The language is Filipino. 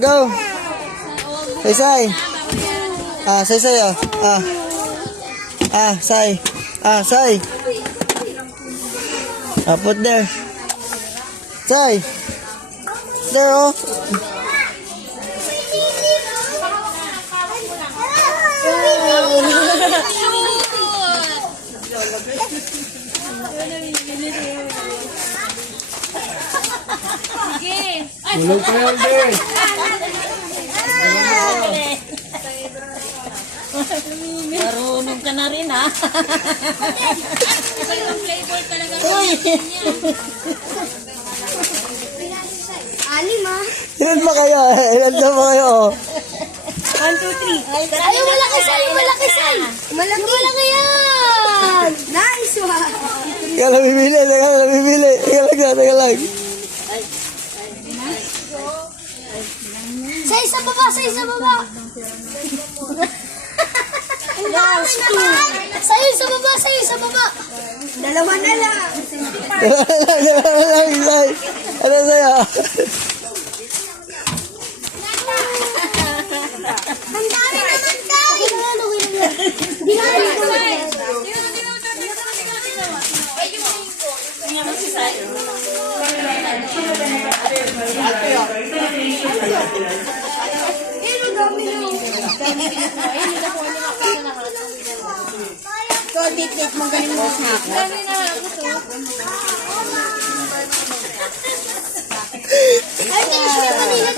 Go. Say. Say. Say. Say. Put there. Say. There, oh. Tulog pa yan, Ben. Marunong ka na rin, ha? Ibang flavor talaga. Alim, ha? Ilan ba kayo? Ilan ba kayo? 1, 2, 3. Ay, malaki sa'yo, malaki sa'yo. Malaki yan. Nice one. Teka lang bibili. Teka lang. Sa baba. Last two. Sa'yo sa baba. Dalawa na lang. Ano sa'yo? Ang dami naman tayo. Di nga rin. So, tit-tit mo galing mo sa ako. Ay, hindi siya Manila.